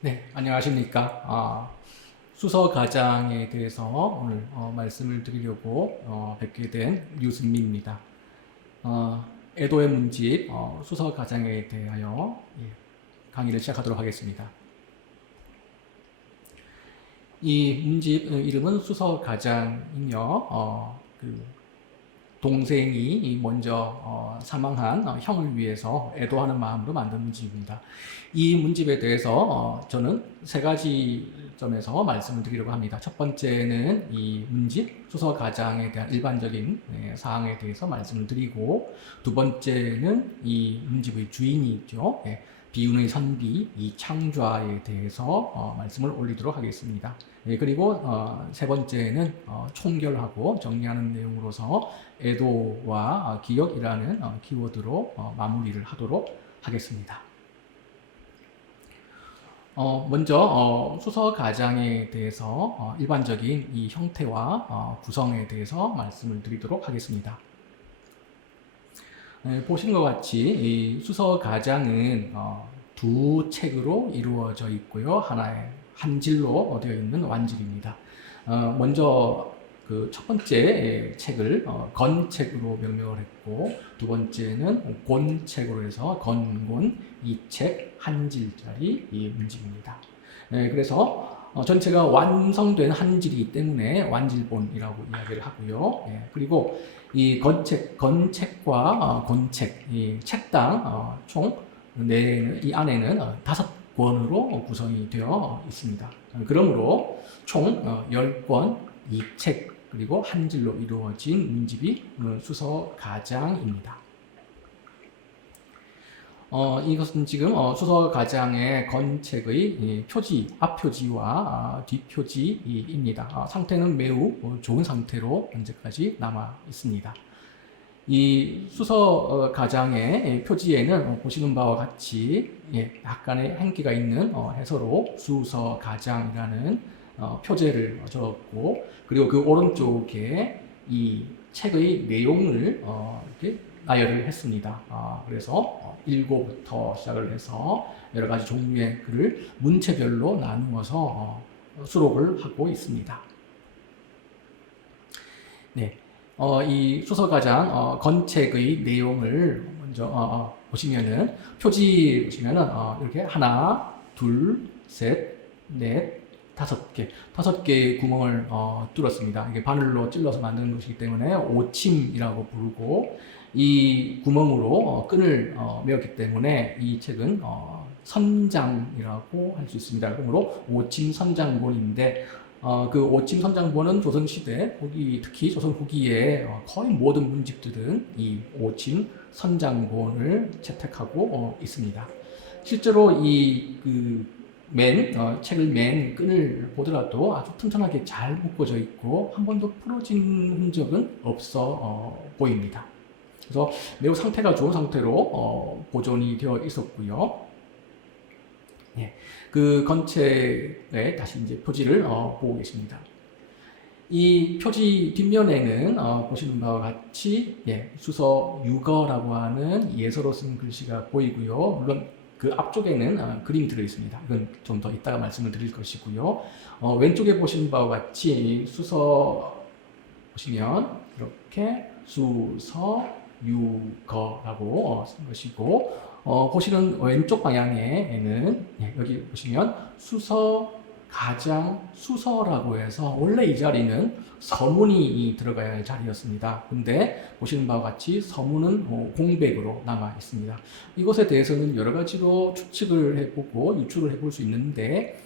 네, 안녕하십니까. 수서 가장에 대해서 오늘 말씀을 드리려고 뵙게 된 유승민입니다. 애도의 문집 수서 가장에 대하여 강의를 시작하도록 하겠습니다. 이 문집 이름은 수서 가장이며 동생이 먼저 사망한 형을 위해서 애도하는 마음으로 만든 문집입니다. 이 문집에 대해서 저는 세 가지 점에서 말씀을 드리려고 합니다. 첫 번째는 이 문집 수서 가장에 대한 일반적인 사항에 대해서 말씀을 드리고, 두 번째는 이 문집의 주인이죠. 비운의 선비 이 창좌에 대해서 말씀을 올리도록 하겠습니다. 그리고 세 번째는 총결하고 정리하는 내용으로서 애도와 기억이라는 키워드로 마무리를 하도록 하겠습니다. 먼저 수서 가장에 대해서 일반적인 이 형태와 구성에 대해서 말씀을 드리도록 하겠습니다. 보시는 것 같이 이 수서 가장은 두 책으로 이루어져 있고요. 하나의 한 질로 되어 있는 완질입니다. 먼저 그 첫 번째 책을 건책으로 명명을 했고, 두 번째는 곤책으로 해서 건곤 이 책 한 질짜리 이 문집입니다. 그래서 전체가 완성된 한 질이기 때문에 완질본이라고 이야기를 하고요. 그리고 이 건책과 곤책, 이 책당 총 이 안에는 5권으로 구성이 되어 있습니다. 그러므로 총 10권, 2책, 그리고 한 질로 이루어진 문집이 수서 가장입니다. 이것은 지금 수서 가장의 건책의 표지, 앞표지와 뒷표지입니다. 상태는 매우 좋은 상태로 현재까지 남아 있습니다. 이 수서 가장의 표지에는 보시는 바와 같이 약간의 행기가 있는 해서로 수서 가장이라는 표제를 적었고, 그리고 그 오른쪽에 이 책의 내용을 이렇게 나열을 했습니다. 그래서 1고부터 시작을 해서 여러 가지 종류의 글을 문체별로 나누어서 수록을 하고 있습니다. 네. 이 수서가장 건책의 내용을 먼저 보시면은, 표지 보시면은 이렇게 하나, 둘, 셋, 넷, 다섯 개의 구멍을 뚫었습니다. 이게 바늘로 찔러서 만드는 것이기 때문에 오침이라고 부르고, 이 구멍으로 끈을 메었기 때문에 이 책은 선장이라고 할 수 있습니다. 그러므로 오침 선장본인데, 그 오침 선장본은 조선시대 특히 조선 후기에 거의 모든 문집들은 이 오침 선장본을 채택하고 있습니다. 실제로 책을 맨 끈을 보더라도 아주 튼튼하게 잘 묶어져 있고 한 번도 풀어진 흔적은 없어 보입니다. 그래서 매우 상태가 좋은 상태로 보존이 되어 있었고요. 그 건책에 다시 이제 표지를 보고 계십니다. 이 표지 뒷면에는 보시는 바와 같이 수서 유거라고 하는 예서로 쓴 글씨가 보이고요. 물론 그 앞쪽에는 그림이 들어 있습니다. 이건 좀 더 이따가 말씀을 드릴 것이고요. 왼쪽에 보시는 바와 같이 수서 보시면 이렇게 수서 유거라고 쓴 것이고, 보시는 왼쪽 방향에는 여기 보시면 수서 가장 수서라고 해서 원래 이 자리는 서문이 들어가야 할 자리였습니다. 근데 보시는 바와 같이 서문은 공백으로 남아 있습니다. 이것에 대해서는 여러 가지로 추측을 해보고 유추를 해볼 수 있는데,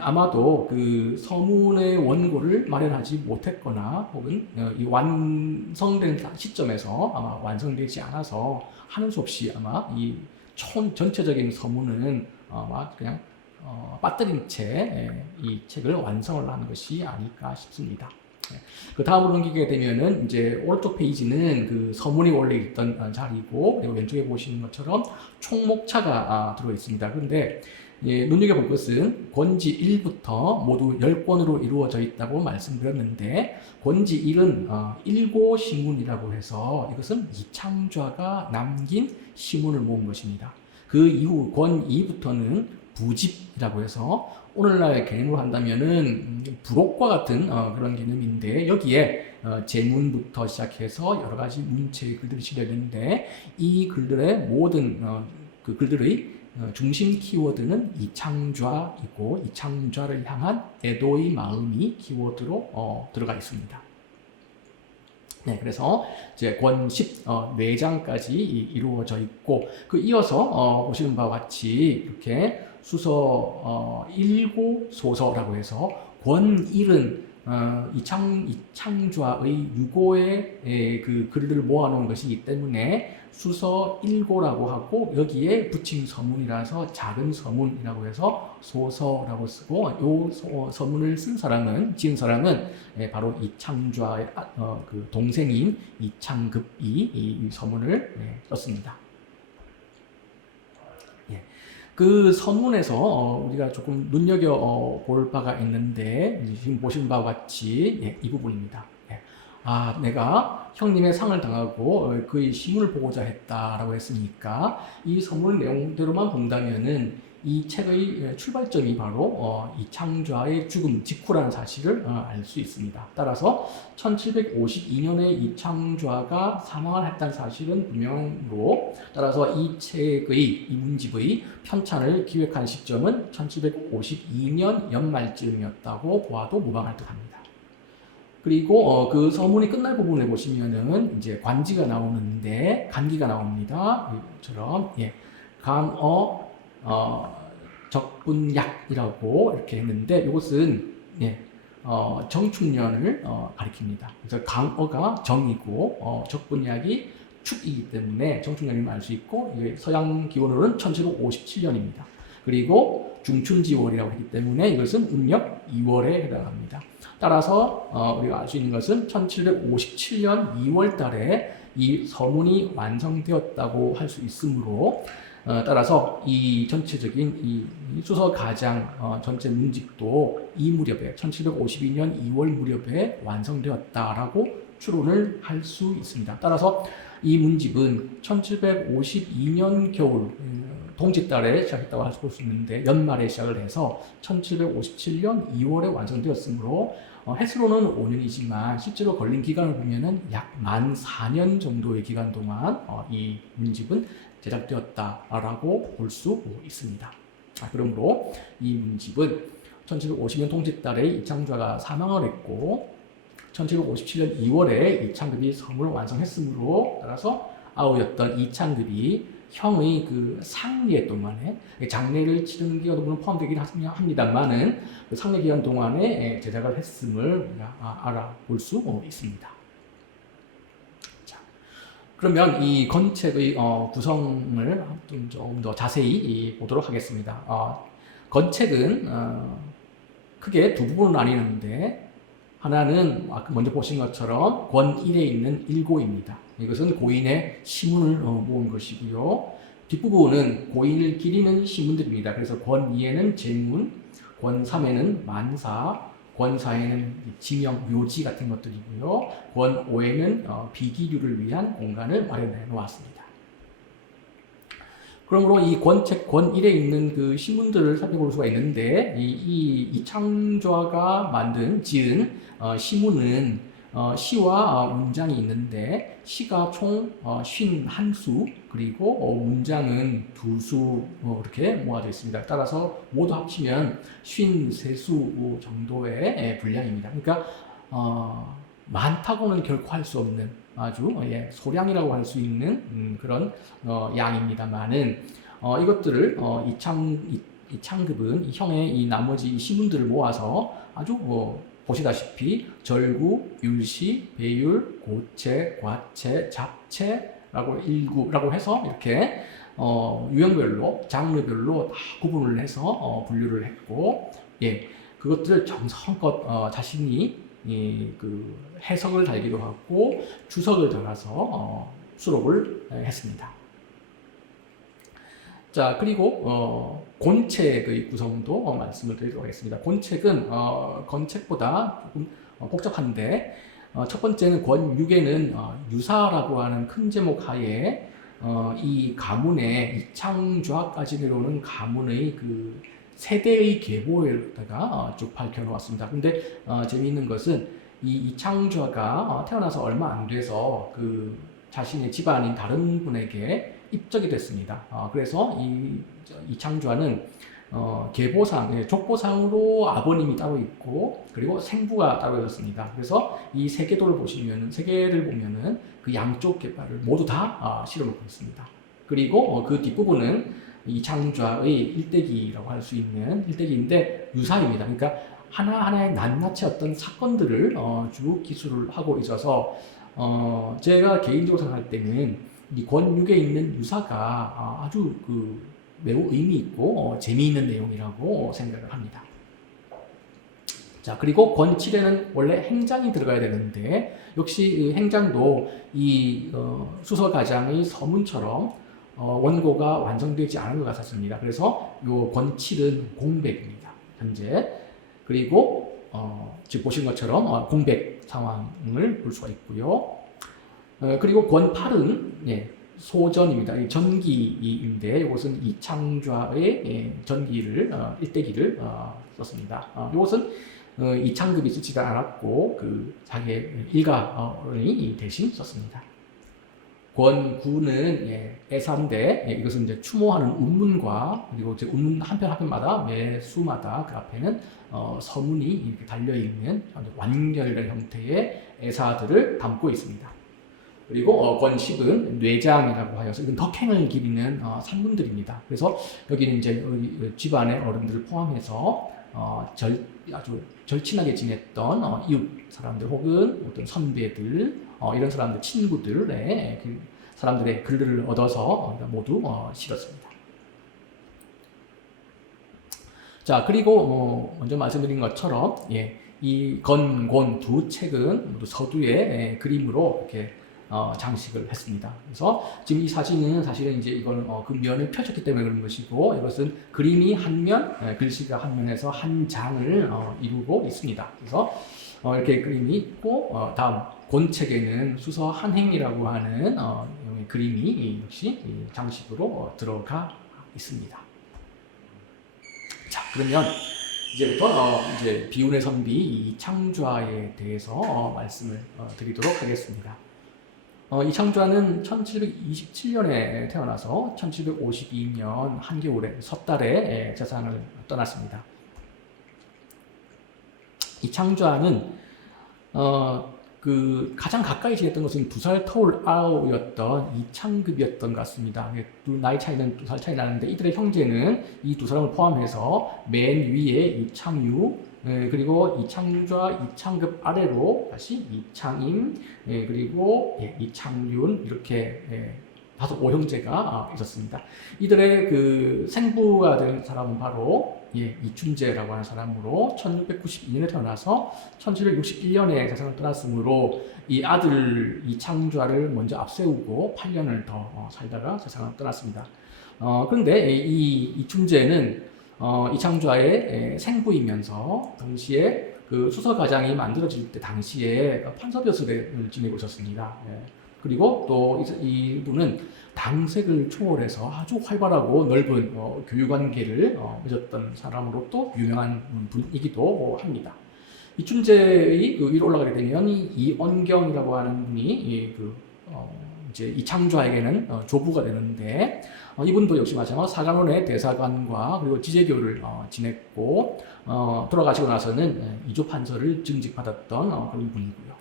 아마도 그 서문의 원고를 마련하지 못했거나 혹은 이 완성된 시점에서 아마 완성되지 않아서 하는 수 없이 아마 이 전체적인 서문은 아마 그냥 빠뜨린 채 이 책을 완성을 하는 것이 아닐까 싶습니다. 그 다음으로 넘기게 되면은 이제 오른쪽 페이지는 그 서문이 원래 있던 자리고, 그리고 왼쪽에 보시는 것처럼 총목차가 들어 있습니다. 그런데 눈여겨볼 것은 권지 1부터 모두 10권으로 이루어져 있다고 말씀드렸는데, 권지 1은 일고 시문이라고 해서 이것은 이창좌가 남긴 시문을 모은 것입니다. 그 이후 권 2부터는 부집이라고 해서 오늘날 개념으로 한다면은 부록과 같은 그런 개념인데 여기에 제문부터 시작해서 여러 가지 문체의 글들이 실려 있는데 이 글들의 모든 그 글들의 중심 키워드는 이창좌이고 이창좌를 향한 애도의 마음이 키워드로 들어가 있습니다. 네, 그래서 이제 권 10, 4장까지 이루어져 있고, 그 이어서, 보시는 바와 같이 이렇게 수서, 1고 소서라고 해서 권 1은, 이창좌의 유고의 그 글들을 모아놓은 것이기 때문에 수서 1고라고 하고, 여기에 붙임 서문이라서 작은 서문이라고 해서 소서라고 쓰고, 요 서문을 쓴 사람은, 지은 사람은 바로 이창좌의 그 동생인 이창급이 이 서문을 썼습니다. 그 서문에서 우리가 조금 눈여겨볼 바가 있는데 지금 보신 바와 같이 이 부분입니다. 아, 내가 형님의 상을 당하고 그의 시문을 보고자 했다라고 했으니까 이 서문 내용대로만 본다면은 이 책의 출발점이 바로 이창좌의 죽음 직후라는 사실을 알 수 있습니다. 따라서 1752년에 이창좌가 사망을 했다는 사실은 분명으로 따라서 이 책의 이 문집의 편찬을 기획한 시점은 1752년 연말쯤이었다고 보아도 무방할 듯합니다. 그리고 그 서문이 끝날 부분에 보시면은 이제 관지가 나오는데 간기가 나옵니다. 이처럼 강어 적분약이라고 이렇게 했는데 이것은 정축년을 가리킵니다. 그래서 강어가 정이고 적분약이 축이기 때문에 정축년임을 알 수 있고 이게 서양 기원으로는 1757년입니다. 그리고 중춘지월이라고 했기 때문에 이것은 음력 2월에 해당합니다. 따라서 우리가 알 수 있는 것은 1757년 2월 달에 이 서문이 완성되었다고 할 수 있으므로 따라서 이 전체적인 이 수서 가장 전체 문집도 이 무렵에 1752년 2월 무렵에 완성되었다라고 추론을 할 수 있습니다. 따라서 이 문집은 1752년 겨울 동짓달에 시작했다고 볼 수 있는데 연말에 시작을 해서 1757년 2월에 완성되었으므로 해수로는 5년이지만 실제로 걸린 기간을 보면은 약 만 4년 정도의 기간 동안 이 문집은 제작되었다라고 볼 수 있습니다. 그러므로 이 문집은 1750년 동짓달에 이창좌가 사망을 했고 1757년 2월에 이창급이 서문을 완성했으므로 따라서 아우였던 이창급이 형의 그 상례 동안에 장례를 치르는 기간도 물론 포함되긴 합니다만은 그 상례 기간 동안에 제작을 했음을 우리가 알아볼 수 있습니다. 자, 그러면 이 건책의 구성을 좀 더 자세히 보도록 하겠습니다. 건책은 크게 두 부분으로 나뉘는데 하나는 아까 먼저 보신 것처럼 권 1에 있는 일고입니다. 이것은 고인의 시문을 모은 것이고요. 뒷부분은 고인을 기리는 시문들입니다. 그래서 권 2에는 제문, 권 3에는 만사, 권 4에는 지명, 묘지 같은 것들이고요. 권 5에는 비기류를 위한 공간을 마련해 놓았습니다. 그러므로 이 권책 권 1에 있는 그 시문들을 살펴볼 수가 있는데 이창좌가 지은 시문은 시와 문장이 있는데 시가 총 51수 그리고 문장은 2수 이렇게 모아져 있습니다. 따라서 모두 합치면 53수 정도의 분량입니다. 그러니까 많다고는 결코 할 수 없는 아주 소량이라고 할 수 있는 그런 양입니다만은 이것들을 이창급은 이 형의 이 나머지 시문들을 모아서 아주 보시다시피 절구, 율시, 배율, 고체, 과체, 잡체라고 일구라고 해서 이렇게 유형별로 장르별로 다 구분을 해서 분류를 했고 그것들을 정성껏 자신이 그 해석을 달기도 하고 주석을 달아서 수록을 했습니다. 자, 그리고 곤책의 구성도 말씀을 드리도록 하겠습니다. 곤책은 건책보다 조금 복잡한데 첫 번째는 권 6에는 유사라고 하는 큰 제목 하에 이 가문의 이창좌까지 내려오는 가문의 그 세대의 계보에다가 쭉 밝혀놓았습니다. 근데 재미있는 것은 이 이창좌가 태어나서 얼마 안 돼서 그 자신의 집안인 다른 분에게 입적이 됐습니다. 그래서 이 이창좌는 계보상, 족보상으로 아버님이 따로 있고 그리고 생부가 따로 있었습니다. 그래서 이 세계도를 보시면은 세계를 보면은 그 양쪽 깃발을 모두 다 실어놓고 있습니다. 그리고 그 뒷부분은 이창좌의 일대기라고 할 수 있는 일대기인데 유사입니다. 그러니까 하나하나의 낱낱이 어떤 사건들을 쭉 기술을 하고 있어서 제가 개인적으로 생각할 때는 이 권육에 있는 유사가 아주 그 매우 의미 있고 재미있는 내용이라고 생각을 합니다. 자, 그리고 권 7에는 원래 행장이 들어가야 되는데 역시 행장도 이 수서가장의 서문처럼 원고가 완성되지 않은 것 같았습니다. 그래서 요 권 7은 공백입니다. 현재. 그리고 지금 보신 것처럼 공백 상황을 볼 수가 있고요. 그리고 권 8은 소전입니다. 전기인데 이것은 이창좌의 전기를 일대기를 썼습니다. 이것은 이창급이 쓰지 않았고 그 자기의 일가이 대신 썼습니다. 권 9는 애사인데 이것은 이제 추모하는 운문과 그리고 이제 운문 한 편 한 편마다 매 수마다 그 앞에는 서문이 이렇게 달려 있는 완결된 형태의 애사들을 담고 있습니다. 그리고 권 10은 뇌장이라고 하여서 이건 덕행을 기리는 산문들입니다. 그래서 여기는 이제 집안의 어른들을 포함해서 아주 절친하게 지냈던 이웃 사람들 혹은 어떤 선배들 이런 사람들 친구들의 그 사람들의 글들을 얻어서 모두 실었습니다. 자, 그리고 먼저 말씀드린 것처럼 이 건, 곤 두 책은 모두 서두의 그림으로 이렇게 장식을 했습니다. 그래서 지금 이 사진은 사실은 이제 이건 그 면을 펴졌기 때문에 그런 것이고 이것은 그림이 한 면, 글씨가 한 면에서 한 장을 이루고 있습니다. 그래서 이렇게 그림이 있고 다음 곤책에는 수서 한행이라고 하는 그림이 역시 장식으로 들어가 있습니다. 자, 그러면 이제부터 이제 비운의 선비 이창좌에 대해서 말씀을 드리도록 하겠습니다. 이창좌는 1727년에 태어나서 1752년 한겨울에 섣달에 세상을 떠났습니다. 이창좌는 그 가장 가까이 지냈던 것은 2살 터울 아우였던 이창급이었던 것 같습니다. 나이 차이는 2살 차이 나는데 이들의 형제는 이 두 사람을 포함해서 맨 위에 이창유, 그리고 이창좌, 이창급 아래로 다시 이창임, 그리고 이창윤 이렇게 다섯 오형제가 있었습니다. 이들의 그 생부가 된 사람은 바로 이춘재라고 하는 사람으로 1692년에 태어나서 1761년에 세상을 떠났으므로 이 아들 이창좌를 먼저 앞세우고 8년을 더 살다가 세상을 떠났습니다. 그런데 이 이춘재는 이창좌의 생부이면서 당시에 그 수서가장이 만들어질 때 당시에 판서벼슬을 지내고 있었습니다. 그리고 또 이분은 당색을 초월해서 아주 활발하고 넓은 교육관계를 맺었던 사람으로 또 유명한 분이기도 합니다. 이춘재의 그 위로 올라가게 되면 이언경이라고 하는 분이 이제 이창좌에게는 조부가 되는데 이분도 역시 마찬가지로 사관원의 대사관과 그리고 지재교를 지냈고 돌아가시고 나서는 이조판서를 증직받았던 그런 분이고요.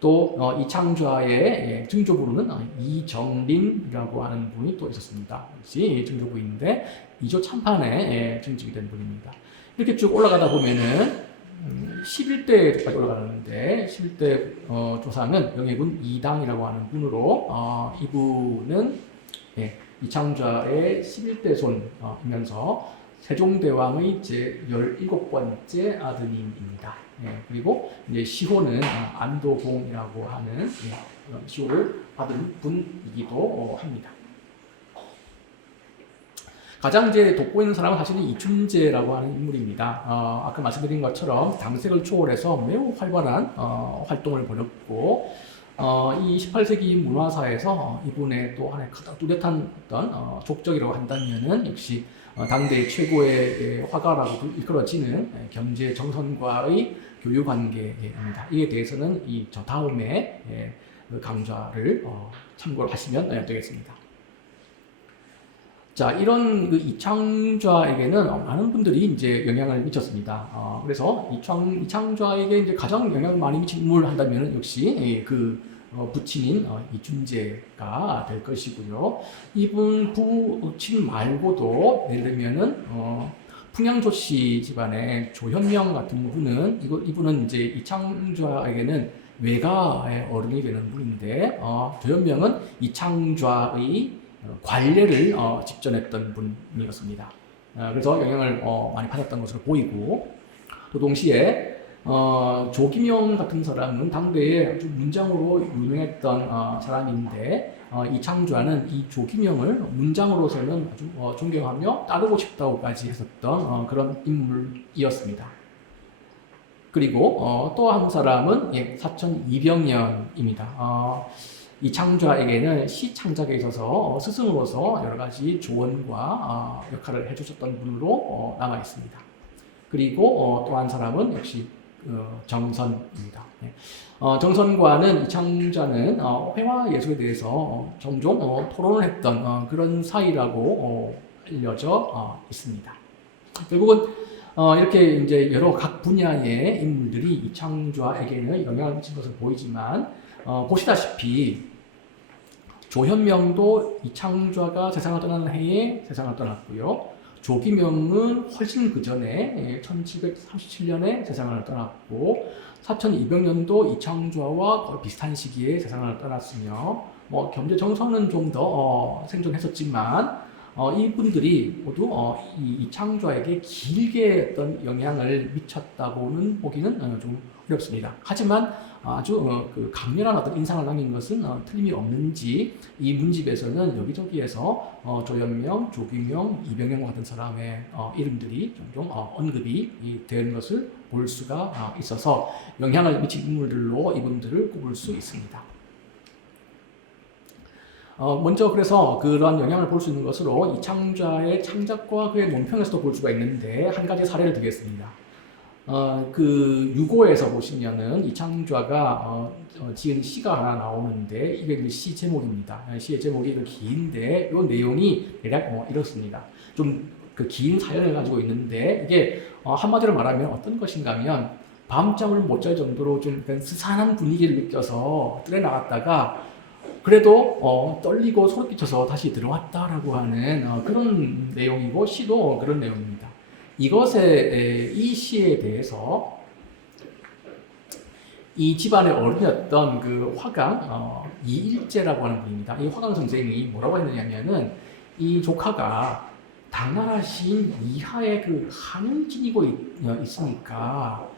또 이창좌의 증조부로는 이정린이라고 하는 분이 또 있었습니다. 역시 증조부인데 이조 참판에 증직이 된 분입니다. 이렇게 쭉 올라가다 보면은 11대까지 올라가는데 11대 조상은 영해군 이당이라고 하는 분으로 이분은 이창좌의 11대 손이면서 세종대왕의 제 17번째 아드님입니다. 그리고 이제 시호는 안도봉이라고 하는 시호를 받은 분이기도 합니다. 가장 이제 돋보이는 사람은 사실은 이춘재라고 하는 인물입니다. 아까 말씀드린 것처럼 당색을 초월해서 매우 활발한 활동을 벌였고 이 18세기 문화사에서 이분의 또 하나의 가장 뚜렷한 어떤 족적이라고 한다면은 역시 당대 최고의 화가라고 이끌어지는 경제 정선과의 교류 관계입니다. 이에 대해서는 저 다음에 그 강좌를 참고를 하시면 되겠습니다. 자, 이런 그 이창좌에게는 많은 분들이 이제 영향을 미쳤습니다. 그래서 이창좌에게 이제 가장 영향을 많이 미친 인물 한다면 역시 그 부친인 이춘재가 될 것이고요. 이분 부친 말고도 예를 들면은 풍양조씨 집안의 조현명 같은 분은 이분은 이제 이창좌에게는 외가의 어른이 되는 분인데 조현명은 이창좌의 관례를 집전했던 분이었습니다. 그래서 영향을 많이 받았던 것으로 보이고 또 동시에 조기명 같은 사람은 당대에 아주 문장으로 유명했던 사람인데 이창좌는 이 조기명을 문장으로서는 아주 존경하며 따르고 싶다고까지 했었던 그런 인물이었습니다. 그리고 또 한 사람은 사천 이병년입니다. 이창좌에게는 시 창작에 있어서 스승으로서 여러 가지 조언과 역할을 해주셨던 분으로 남아 있습니다. 그리고 또 한 사람은 역시 정선입니다. 정선과는 이창좌는 회화 예술에 대해서 종종 토론을 했던 그런 사이라고 알려져 있습니다. 결국은 이렇게 이제 여러 각 분야의 인물들이 이창좌에게는 영향을 미친 것으로 보이지만 보시다시피 조현명도 이창좌가 세상을 떠나는 해에 세상을 떠났고요. 조기명은 훨씬 그 전에 1737년에 세상을 떠났고 사천 이병년도 이창좌와 거의 비슷한 시기에 세상을 떠났으며 경제 정서는 좀 더 생존했었지만 이분들이 모두 이창좌에게 길게 어떤 영향을 미쳤다고는 보기는 좀 어렵습니다. 하지만 아주 그 강렬한 어떤 인상을 남긴 것은 틀림이 없는지 이 문집에서는 여기저기에서 조현명, 조기명, 이병영 같은 사람의 이름들이 종종 언급이 되는 것을 볼 수가 있어서 영향을 미친 인물들로 이분들을 꼽을 수 있습니다. 먼저 그래서 그런 영향을 볼 수 있는 것으로 이창좌의 창작과 그의 논평에서도 볼 수가 있는데 한 가지 사례를 드리겠습니다. 그 유고에서 보시면은 이창좌가 지은 시가 하나 나오는데 이게 시 제목입니다. 시의 제목이 긴데 이 내용이 대략 이렇습니다. 좀 그 긴 사연을 가지고 있는데 이게 한마디로 말하면 어떤 것인가 하면 밤잠을 못 잘 정도로 좀 스산한 분위기를 느껴서 뜰에 나갔다가 그래도 떨리고 소름 끼쳐서 다시 들어왔다라고 하는 그런 내용이고 시도 그런 내용입니다. 이 시에 대해서 이 집안의 어른이었던 그 화강 이일제라고 하는 분입니다. 이 화강 선생이 뭐라고 했느냐면은 이 조카가 당나라 시인 이하의 그 한을 지니고 있으니까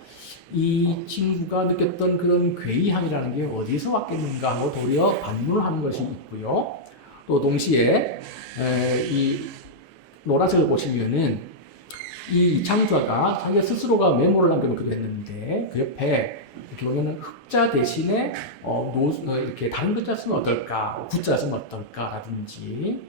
이 친구가 느꼈던 그런 괴이함이라는 게 어디서 왔겠는가 하고 도리어 반문을 하는 것이 있고요. 또 동시에 이 노란색을 보시면은 이 이창좌가 자기 스스로가 메모를 남겨놓기도 했는데 그 옆에 이렇게 보면은 흑자 대신에 이렇게 다른 글자 쓰면 어떨까, 구자 쓰면 어떨까라든지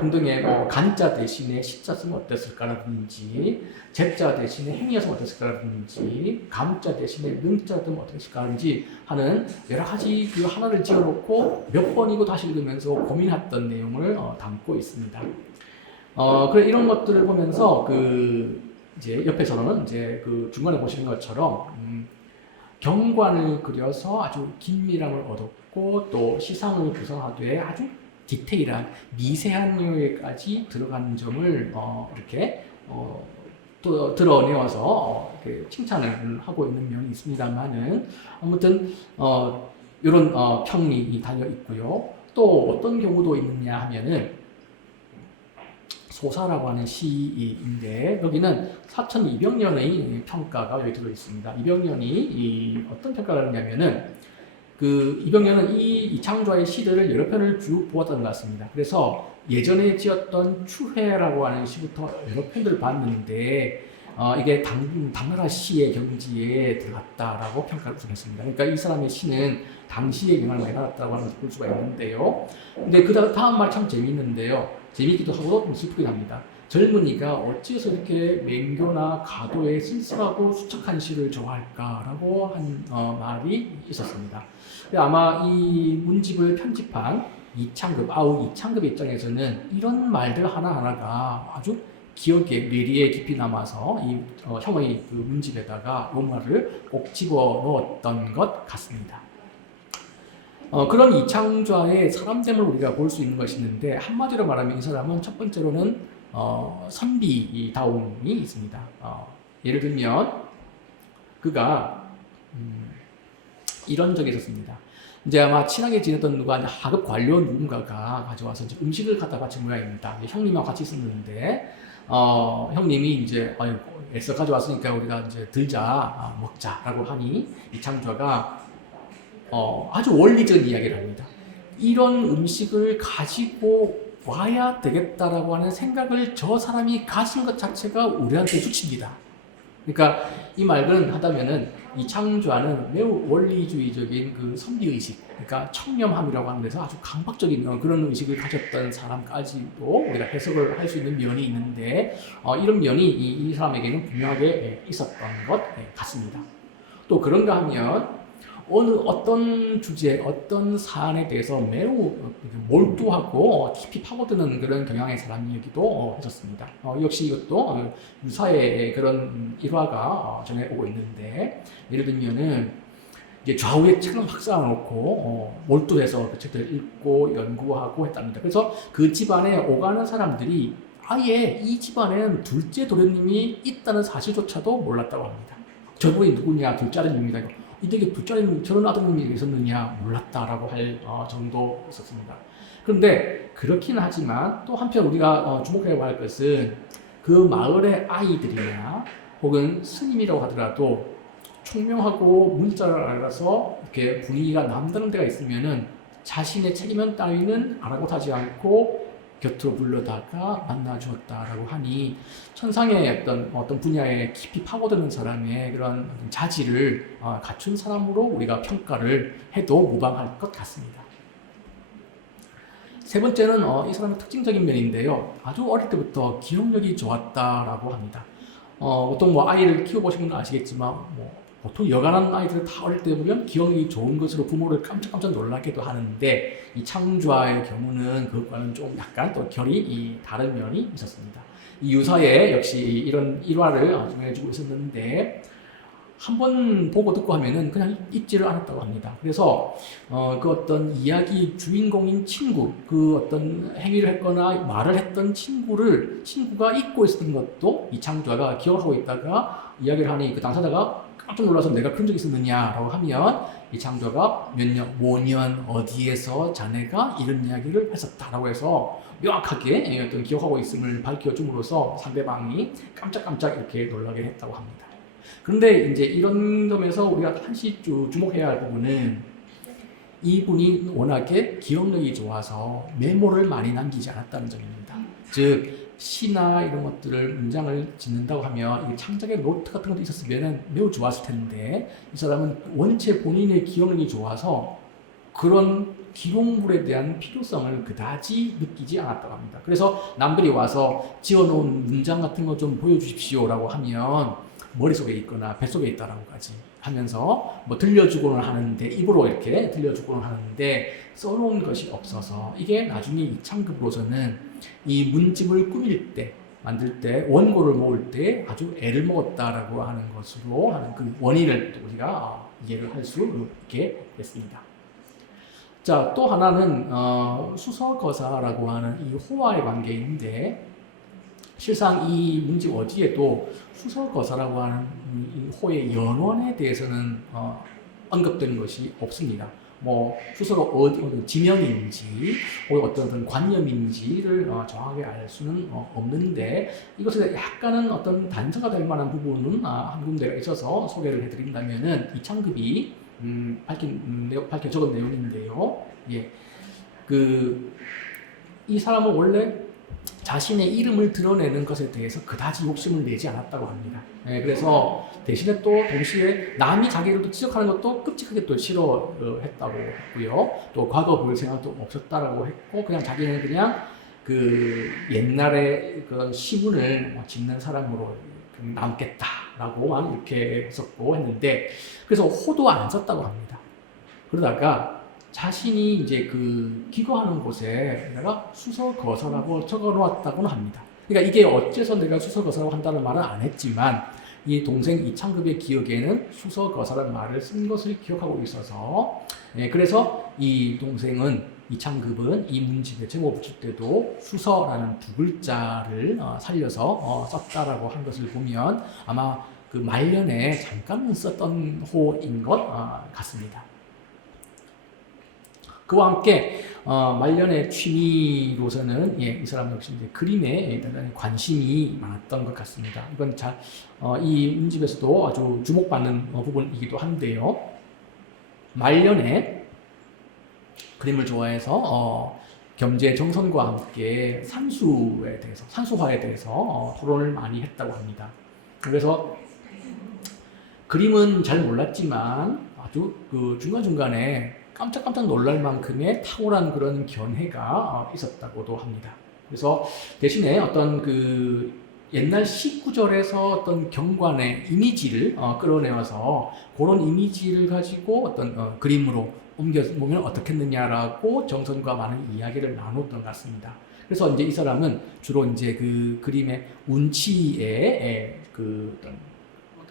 등등의 간자 대신에 시자 쓰면 어땠을까라든지 제자 대신에 행이어 쓰면 어땠을까라든지 감자 대신에 능자 쓰면 어땠을까라든지 하는 여러 가지 그 하나를 지어놓고 몇 번이고 다시 읽으면서 고민했던 내용을 담고 있습니다. 그래 이런 것들을 보면서 이제 옆에서는 이제 그 중간에 보시는 것처럼 경관을 그려서 아주 긴밀함을 얻었고 또 시상을 구성하되 아주 디테일한 미세한 요소까지 들어가는 점을 이렇게 또 드러내어서 칭찬을 하고 있는 면이 있습니다만은 아무튼 이런 평이 달려 있고요. 또 어떤 경우도 있느냐 하면은 소사라고 하는 시인데 여기는 사천 이병년의 평가가 여기 들어 있습니다. 이병년이 어떤 평가를 하냐면은 그 이병년은 이창좌의 시들을 여러 편을 쭉 보았던 것 같습니다. 그래서 예전에 지었던 추회라고 하는 시부터 여러 편들을 봤는데 이게 당나라 시의 경지에 들어갔다라고 평가를 했습니다. 그러니까 이 사람의 시는 당시에 영향을 많이 받았다고 하는 것을 볼 수가 있는데요. 근데 그 다음 말 참 재미있는데요. 재미있기도 하고 좀 슬프기도 합니다. 젊은이가 어찌해서 이렇게 맹교나 가도에 쓸쓸하고 수척한 시를 좋아할까라고 한 말이 있었습니다. 아마 이 문집을 편집한 아우 이창급의 입장에서는 이런 말들 하나하나가 아주 기억에, 뇌리에 깊이 남아서 이 형의 그 문집에다가 이 말을 꼭 집어 넣었던 것 같습니다. 그런 이창좌의 사람됨을 우리가 볼 수 있는 것이 있는데, 한마디로 말하면 이 사람은 첫 번째로는 선비다움이 있습니다. 예를 들면 그가 이런 적이 있었습니다. 이제 아마 친하게 지냈던 누가 하급 관료 누군가가 가져와서 이제 음식을 갖다 바친 모양입니다. 형님하고 같이 있었는데 형님이 이제 애써 가져왔으니까 우리가 이제 들자 먹자라고 하니 이창좌가 아주 원리적인 이야기를 합니다. 이런 음식을 가지고 와야 되겠다라고 하는 생각을 저 사람이 가진 것 자체가 우리한테 수치입니다. 그러니까 이 말은 하다면은 이창좌는 매우 원리주의적인 그 선비의식, 그러니까 청렴함이라고 하는 데서 아주 강박적인 그런 의식을 가졌던 사람까지도 우리가 해석을 할 수 있는 면이 있는데, 이런 면이 이 사람에게는 분명하게 있었던 것 같습니다. 또 그런가 하면 어떤 주제, 어떤 사안에 대해서 매우 몰두하고 깊이 파고드는 그런 경향의 사람이기도 했었습니다. 역시 이것도 유사의 그런 일화가 전해 오고 있는데, 예를 들면은 이제 좌우에 책을 막 쌓아놓고 몰두해서 그 책들을 읽고 연구하고 했답니다. 그래서 그 집안에 오가는 사람들이 아예 이 집안에는 둘째 도련님이 있다는 사실조차도 몰랐다고 합니다. 저분이 누구냐, 둘째 아드님입니다. 이 댁에 둘째 저런 아드님이 있었느냐 몰랐다라고 할 정도였었습니다. 그런데 그렇긴 하지만 또 한편 우리가 주목해야 할 것은 그 마을의 아이들이나 혹은 스님이라고 하더라도 총명하고 문자를 알아서 이렇게 분위기가 남다른 데가 있으면은 자신의 책임은 따위는 아랑곳하지 않고 곁으로 불러다가 만나주었다라고 하니 천상의 어떤 분야에 깊이 파고드는 사람의 그런 자질을 갖춘 사람으로 우리가 평가를 해도 무방할 것 같습니다. 세 번째는 이 사람의 특징적인 면인데요. 아주 어릴 때부터 기억력이 좋았다라고 합니다. 보통 아이를 키워보시면 아시겠지만 보통 여간한 아이들을 다 어릴 때 보면 기억력이 좋은 것으로 부모를 깜짝깜짝 놀라기도 하는데, 이 창좌의 경우는 그것과는 좀 약간 또 결이 다른 면이 있었습니다. 이 유사에 역시 이런 일화를 전해주고 있었는데, 한번 보고 듣고 하면은 그냥 잊지를 않았다고 합니다. 그래서 그 어떤 이야기 주인공인 친구, 그 어떤 행위를 했거나 말을 했던 친구가 잊고 있었던 것도 이 창좌가 기억하고 있다가 이야기를 하니 그 당사자가 깜짝 놀라서 내가 그런 적이 있었느냐라고 하면 이 창좌가 몇 년 어디에서 자네가 이런 이야기를 했었다라고 해서 명확하게 어떤 기억하고 있음을 밝혀줌으로써 상대방이 깜짝깜짝 이렇게 놀라게 했다고 합니다. 그런데 이제 이런 점에서 우리가 한시 주목해야 할 부분은 이분이 워낙에 기억력이 좋아서 메모를 많이 남기지 않았다는 점입니다. 즉 시나 이런 것들을 문장을 짓는다고 하면 이 창작의 노트 같은 것도 있었으면 매우 좋았을 텐데, 이 사람은 원체 본인의 기억력이 좋아서 그런 기록물에 대한 필요성을 그다지 느끼지 않았다고 합니다. 그래서 남들이 와서 지어놓은 문장 같은 거 좀 보여주십시오라고 하면 머릿속에 있거나 뱃속에 있다라고까지 하면서 들려주고는 하는데, 입으로 이렇게 들려주고는 하는데 써놓은 것이 없어서 이게 나중에 이창급으로서는 이 문집을 꾸밀 때, 만들 때, 원고를 모을 때 아주 애를 먹었다라고 하는 것으로 하는 그 원인을 우리가 이해를 할 수 있게 됐습니다. 자, 또 하나는 수서거사라고 하는 이 호와의 관계인데, 실상 이 문집 어디에도 수서거사라고 하는 이 호의 연원에 대해서는 언급되는 것이 없습니다. 수서가 어디 지명인지 혹은 어떤 관념인지를 정확하게 알 수는 없는데, 이것에 약간은 어떤 단서가 될 만한 부분은 한 군데가 있어서 소개를 해드린다면은 이창급이 밝혀 적은 내용인데요. 이 사람은 원래 자신의 이름을 드러내는 것에 대해서 그다지 욕심을 내지 않았다고 합니다. 그래서 대신에 또 동시에 남이 자기를 또 지적하는 것도 끔찍하게 또 싫어했다고 했고요. 또 과거 볼 생각도 없었다라고 했고, 그냥 자기는 그냥 그 옛날에 그 시문을 짓는 사람으로 남겠다라고만 이렇게 했었고 했는데, 그래서 호도 안 썼다고 합니다. 그러다가 자신이 이제 그 기거하는 곳에 내가 수서거서라고 적어 놓았다고는 합니다. 그러니까 이게 어째서 내가 수서거서라고 한다는 말은 안 했지만, 이 동생 이창급의 기억에는 수서거서라는 말을 쓴 것을 기억하고 있어서, 그래서 이 동생은 이창급은 이 문집에 제목 붙일 때도 수서라는 두 글자를 살려서 썼다라고 한 것을 보면 아마 그 말년에 잠깐 썼던 호인 것 같습니다. 그와 함께 말년의 취미로서는 이 사람 역시 이제 그림에 대단히 관심이 많았던 것 같습니다. 이건 이 문집에서도 아주 주목받는 부분이기도 한데요. 말년에 그림을 좋아해서 겸재 정선과 함께 산수화에 대해서 토론을 많이 했다고 합니다. 그래서 그림은 잘 몰랐지만 아주 그 중간중간에 깜짝깜짝 놀랄 만큼의 탁월한 그런 견해가 있었다고도 합니다. 그래서 대신에 어떤 그 옛날 시구절에서 어떤 경관의 이미지를 끌어내어서 그런 이미지를 가지고 어떤 그림으로 옮겨보면 어떻겠느냐라고 정선과 많은 이야기를 나눴던 것 같습니다. 그래서 이제 이 사람은 주로 이제 그 그림의 운치에 그 어떤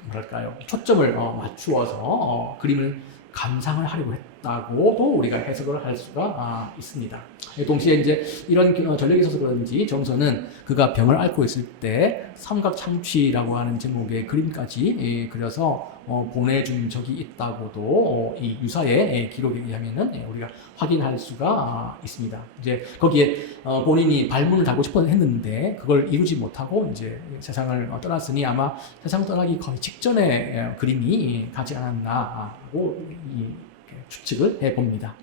뭐랄까요, 초점을 맞추어서 그림을 감상을 하려고 했다고도 우리가 해석을 할 수가 있습니다. 동시에 이제 이런 전력이 있어서 그런지 정선은 그가 병을 앓고 있을 때 삼각창취라고 하는 제목의 그림까지 그려서 보내준 적이 있다고도 이 유사의 기록에 의하면은 우리가 확인할 수가 있습니다. 이제 거기에 본인이 발문을 달고 싶어 했는데 그걸 이루지 못하고 이제 세상을 떠났으니 아마 세상 떠나기 거의 직전에 그림이 가지 않았나고 추측을 해봅니다.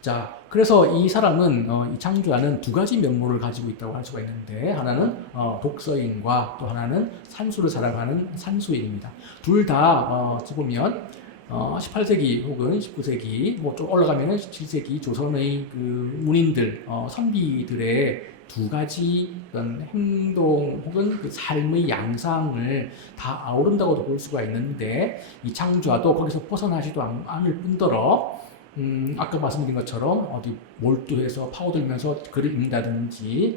자, 그래서 이 사람은 이 창주와는 두 가지 면모를 가지고 있다고 할 수가 있는데, 하나는 독서인과 또 하나는 산수를 사랑하는 산수인입니다. 둘 다 보면 18세기 혹은 19세기 뭐 좀 올라가면은 17세기 조선의 그 문인들 선비들의 두 가지 어떤 행동 혹은 그 삶의 양상을 다 아우른다고도 볼 수가 있는데, 이 창주와도 거기서 벗어나지도 않을 뿐더러 아까 말씀드린 것처럼 어디 몰두해서 파고들면서 글을 읽는다든지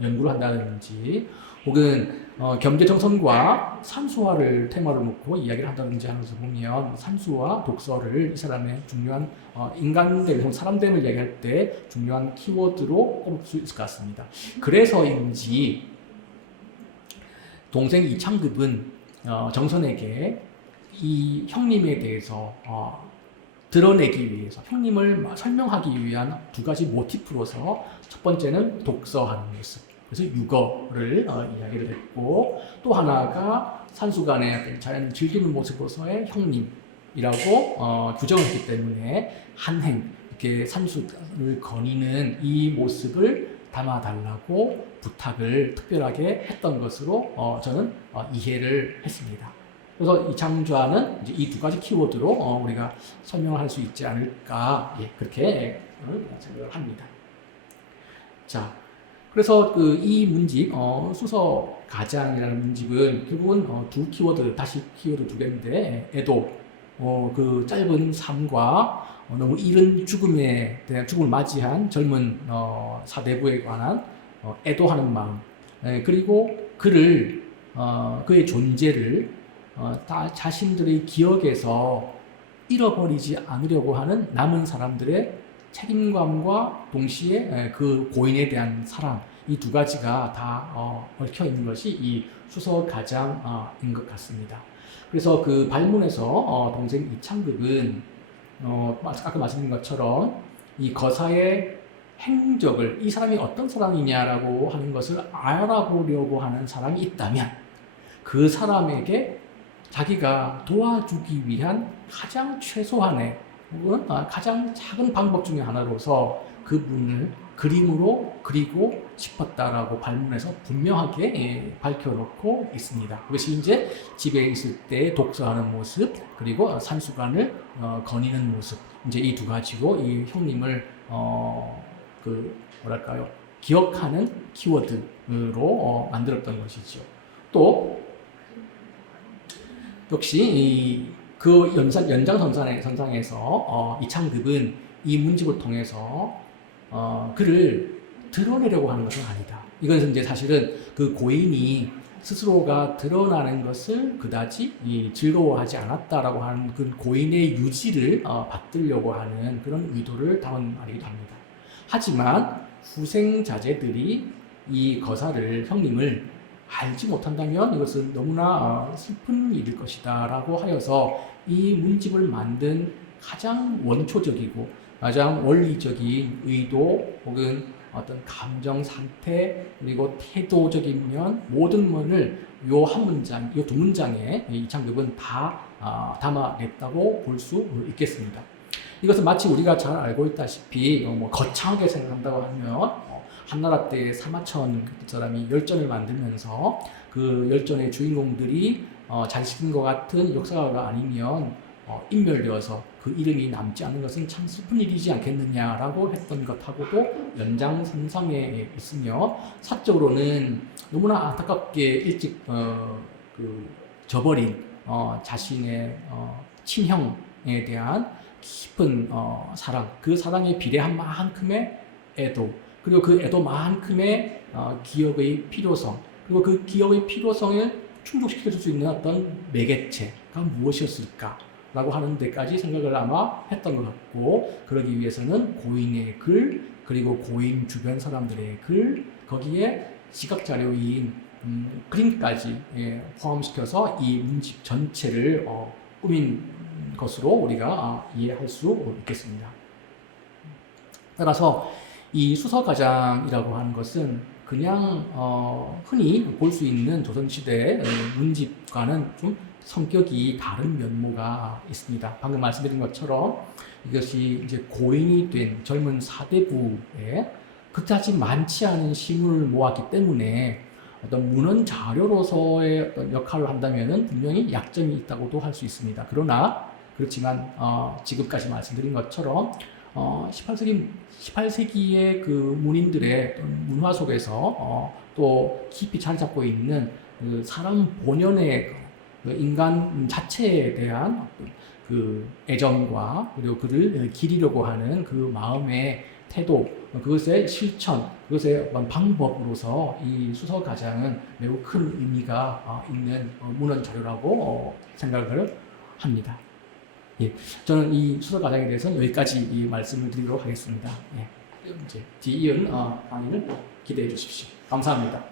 연구를 한다든지 혹은 겸재정선과 산수화를 테마로 놓고 이야기를 한다든지 하는 것을 보면 산수와 독서를 이 사람의 중요한 인간됨, 사람됨을 이야기할 때 중요한 키워드로 꼽을 수 있을 것 같습니다. 그래서인지 동생 이창급은 정선에게 이 형님에 대해서 드러내기 위해서 형님을 설명하기 위한 두 가지 모티프로서 첫 번째는 독서하는 모습, 그래서 육어를 이야기를 했고, 또 하나가 산수간의 자연을 즐기는 모습으로서의 형님이라고 규정을 했기 때문에 한행, 이렇게 산수를 거니는 이 모습을 담아달라고 부탁을 특별하게 했던 것으로 저는 이해를 했습니다. 그래서 이 창좌는 이제 이 두 가지 키워드로 우리가 설명을 할 수 있지 않을까, 그렇게 생각을 합니다. 자, 그래서 이 문집 수서 가장이라는 문집은 결국은 두 키워드, 다시 키워드 두 개인데, 애도 그 짧은 삶과 너무 이른 죽음에 대한 죽음을 맞이한 젊은 사대부에 관한 애도하는 마음, 그리고 그의 존재를 자신들의 기억에서 잃어버리지 않으려고 하는 남은 사람들의 책임감과 동시에 그 고인에 대한 사랑, 이 두 가지가 다 얽혀 있는 것이 이 수서가장인 것 같습니다. 그래서 그 발문에서 동생 이창극은 아까 말씀드린 것처럼 이 거사의 행적을, 이 사람이 어떤 사람이냐라고 하는 것을 알아보려고 하는 사람이 있다면 그 사람에게 자기가 도와주기 위한 가장 최소한의 혹은 가장 작은 방법 중에 하나로서 그림으로 그리고 싶었다라고 발문해서 분명하게 밝혀놓고 있습니다. 그것이 이제 집에 있을 때 독서하는 모습, 그리고 산수관을 거니는 모습, 이제 이 두 가지로 이 형님을 뭐랄까요, 기억하는 키워드로 만들었던 것이죠. 또 역시 그 연장선상에서 이창급은 이 문집을 통해서 그를 드러내려고 하는 것은 아니다. 이것은 이제 사실은 그 고인이 스스로가 드러나는 것을 그다지 즐거워하지 않았다라고 하는 그 고인의 유지를 받들려고 하는 그런 의도를 담은 말이기도 합니다. 하지만 후생 자제들이 이 거사를, 형님을 알지 못한다면 이것은 너무나 슬픈 일일 것이다 라고 하여서 이 문집을 만든 가장 원초적이고 가장 원리적인 의도 혹은 어떤 감정 상태 그리고 태도적인 면, 모든 면을 요 한 문장, 요 두 문장에 이창급은 다 담아냈다고 볼 수 있겠습니다. 이것은 마치 우리가 잘 알고 있다시피 거창하게 생각한다고 하면 한나라 때 사마천 사람이 열전을 만들면서 그 열전의 주인공들이 자신과 같은 역사가가 아니면 인멸되어서 그 이름이 남지 않는 것은 참 슬픈 일이지 않겠느냐라고 했던 것하고도 연장선상에 있으며, 사적으로는 너무나 안타깝게 일찍 저버린 자신의 친형에 대한 깊은 사랑, 그 사랑에 비례한 만큼의 애도, 그리고 그 애도만큼의 기억의 필요성, 그리고 그 기억의 필요성을 충족시켜 줄 수 있는 어떤 매개체가 무엇이었을까 라고 하는 데까지 생각을 아마 했던 것 같고, 그러기 위해서는 고인의 글, 그리고 고인 주변 사람들의 글, 거기에 시각자료인 그림까지 포함시켜서 이 문집 전체를 꾸민 것으로 우리가 이해할 수 있겠습니다. 따라서 이 수서가장이라고 하는 것은 그냥 흔히 볼 수 있는 조선시대 문집과는 좀 성격이 다른 면모가 있습니다. 방금 말씀드린 것처럼 이것이 이제 고인이 된 젊은 사대부에 그다지 많지 않은 시문을 모았기 때문에 어떤 문헌 자료로서의 어떤 역할을 한다면은 분명히 약점이 있다고도 할 수 있습니다. 그러나 그렇지만 지금까지 말씀드린 것처럼 18세기의 그 문인들의 문화 속에서 또 깊이 자리 잡고 있는 그 사람 본연의 그 인간 자체에 대한 그 애정과 그리고 그를 기리려고 하는 그 마음의 태도, 그것의 실천, 그것의 방법으로서 이 수서가장은 매우 큰 의미가 있는 문헌 자료라고 생각을 합니다. 예, 저는 이 수서가장에 대해서는 여기까지 말씀을 드리도록 하겠습니다. 예, 이제 뒤이은 강의를 기대해 주십시오. 감사합니다.